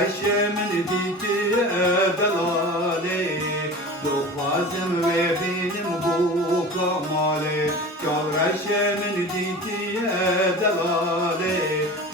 جورش من دیتی دلاله دخوازم و بینم بو کماله جورش من دیتی دلاله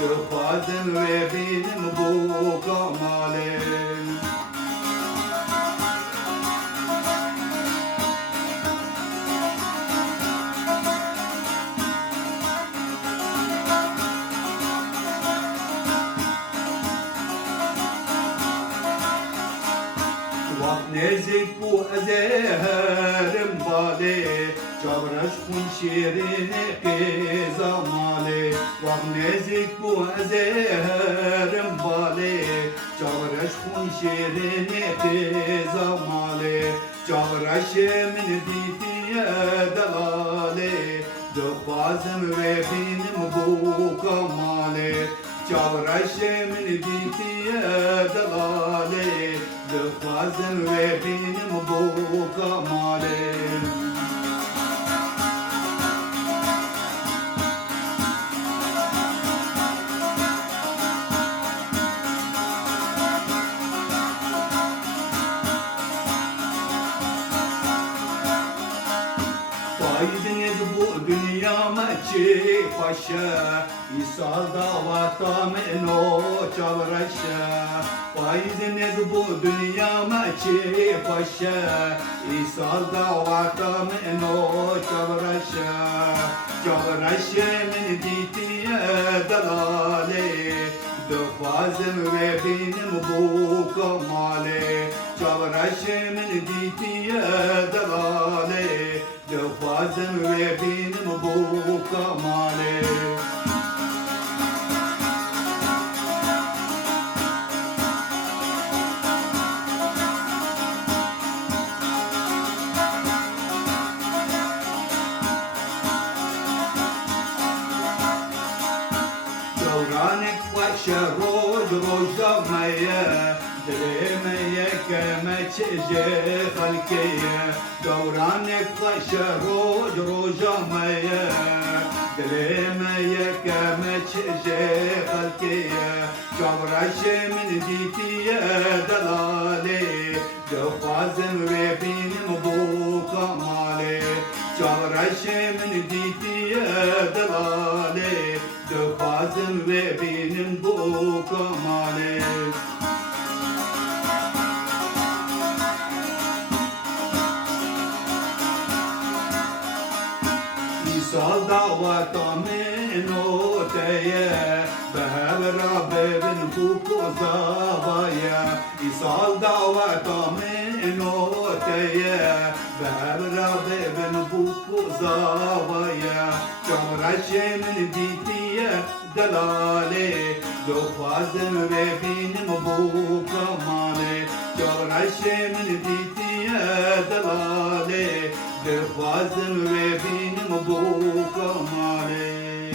دخوازم و بینم بو کماله نزك بو أزهرم بالي جبرش خون شيرين زمالي نزك بو أزهرم بالي جبرش خون شيرين زمالي جبرش من ديتي دلالي دخوازم وبينم بو كمالي جبرش من ديتي دلالي دخوازم و بینم بو کماله Faydiniz bu dünyama çi paşa İsal davata meno çavraşa Faydiniz bu dünyama çi paşa İsal davata meno çavraşa Çavraşa min ditiye dalale Dökhvazım ve benim bu kamale Çavraşa min ditiye dalale دخوازم و بینم بو کماله دورانك خوش روز روزامية دليمة يكما تشجي خلقية دورانك خوش روز روزامية دليمة يكما تشجي خلقية جبرش من ديتي دلالي دخوازم وبينم بو كمالي جبرش من ديتي دلالي دخوازم وبينم بو كمالي İsal davata menoteye Behev Rabbin huku zavaya İsal davata menoteye Behev Rabbin huku zavaya Çavraşe min ditiye delale Dökhvazım ve benim bu kamale Çavraşe min ditiye delale دخوازم و بینم بو کماله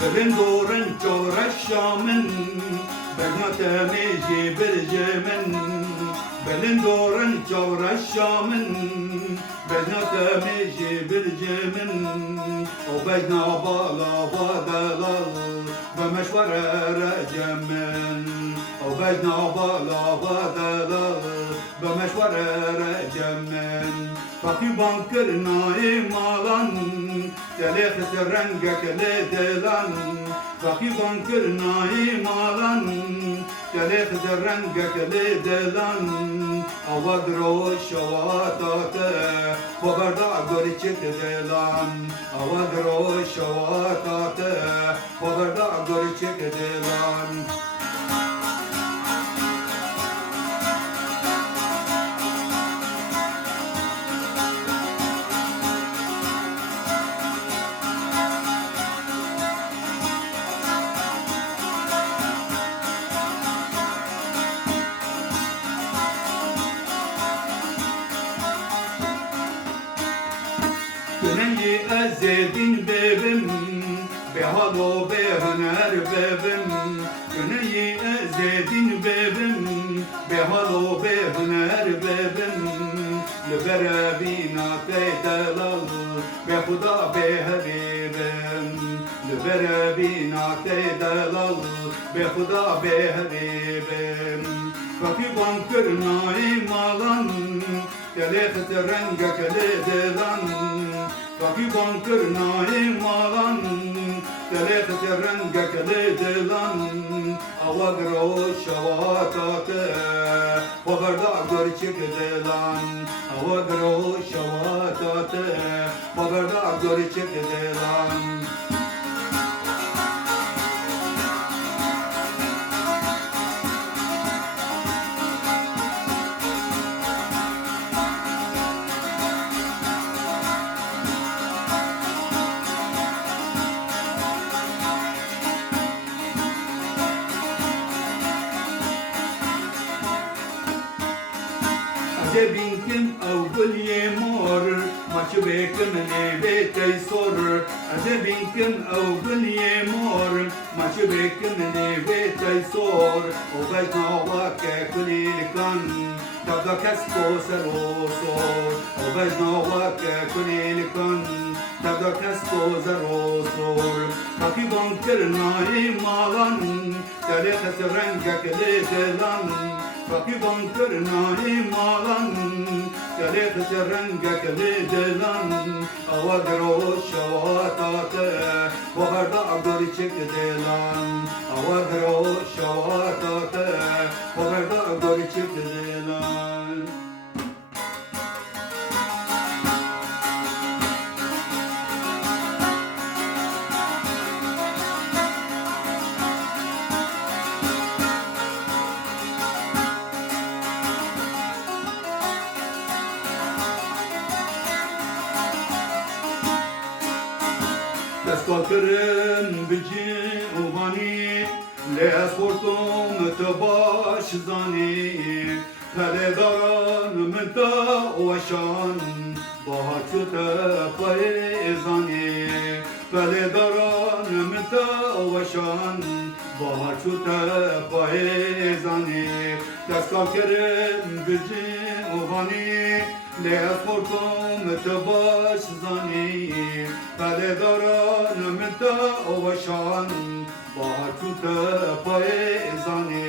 دلن دورن جورشامن بناتمي جبر جمن بلن دورن جورشامن بناتمي جبر جمن وبجنا بالا ودلال بمشوار رجمن وبجنا بالا ودلال بمشوار رجمن فقي بانكر نايم مالان تلخت رنگك لدلان فقي بانكر نايم مالان تلخت رنگك لدلان أودرو شواتات وبردا قرشت دلان أودرو شواتات وبردا قرشت دلان Dönenyi ezedin bebim Behalo behan به هنر ببن لبر بینا دلال به خدا به حبیبم لبر بینا دلال به خدا به حبیبم کافی بان کرنای مالان کلیخت رنگ کلی دلان کافی بان کرنای مالان کلیخت رنگ کلی دلان آوگرو شواتات خبردا گرچک دلان آوگرو شواتات خبردا گرچک دلان Binkim avgul yemor maçı bekim neve teysor binkim avgul yemor maçı bekim neve teysor o bejnava ke kulilkan tabda kesko serosor o bejnava ke kulilkan tabda kesko serosor kafi bankirnai malan telekes rengek ledelan Kafi bankirnai malan Kalekh rengek ledelan Avagro şavatate Vaharda gurçek delan Avagro şavatate Vaharda gurçek delan Destkalkırım bici uvani Lesportum tebaş zani Peledaran menta oşan Bahaçu tepayzani Peledaran menta oşan Bahaçu tepayzani Destkalkırım bici uvani Lesportum tebaş zani Peledaran menta oşan Bahaçu tepayzani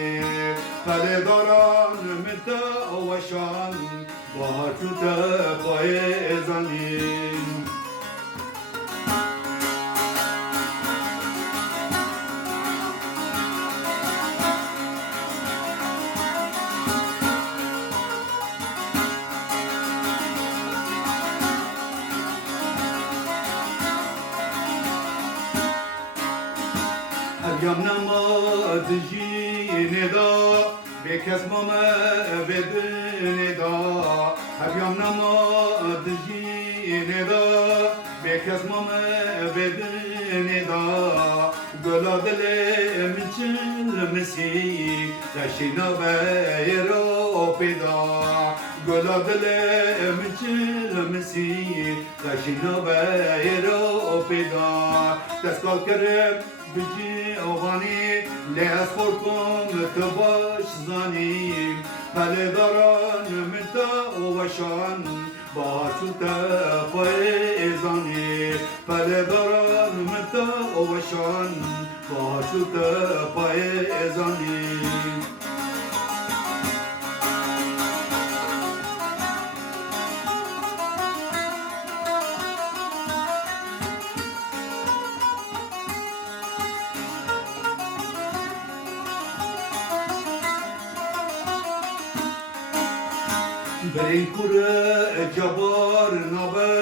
Peledaran menta oşan Bahaçu tepayzani Yamnama dijine da bekesmama bedine da Hep yamnama dijine da bekesmama bedine da Göladele minçil misi Taşina beyro peda Göladele minçil misi Taşina beyro peda Teskal kerem Bici avani lesportum tebaş zanim Peledaran menta ovaşan Bahaçu tepayzani Peledaran menta ovaşan Bahaçu tepayzani Berey kure cabar nabe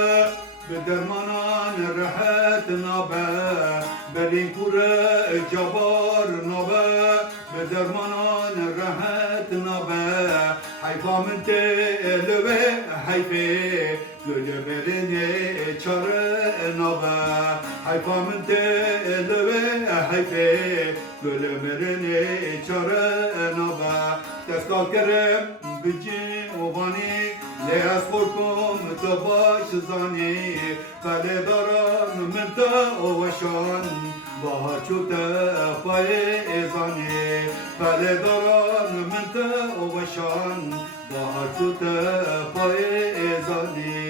Be dermanan rahat nabe Berey kure cabar nabe Be dermanan rahat nabe Hayfa min televe hayfe Göle berine çare nabe Hayfa min televe hayfe Göle berine çare nabe Deskal kerem bici ovani lesportum tebaş zani Peledaran menta ovaşan Bahaçu tepayzani Peledaran menta ovaşan شان با تو پای ازانی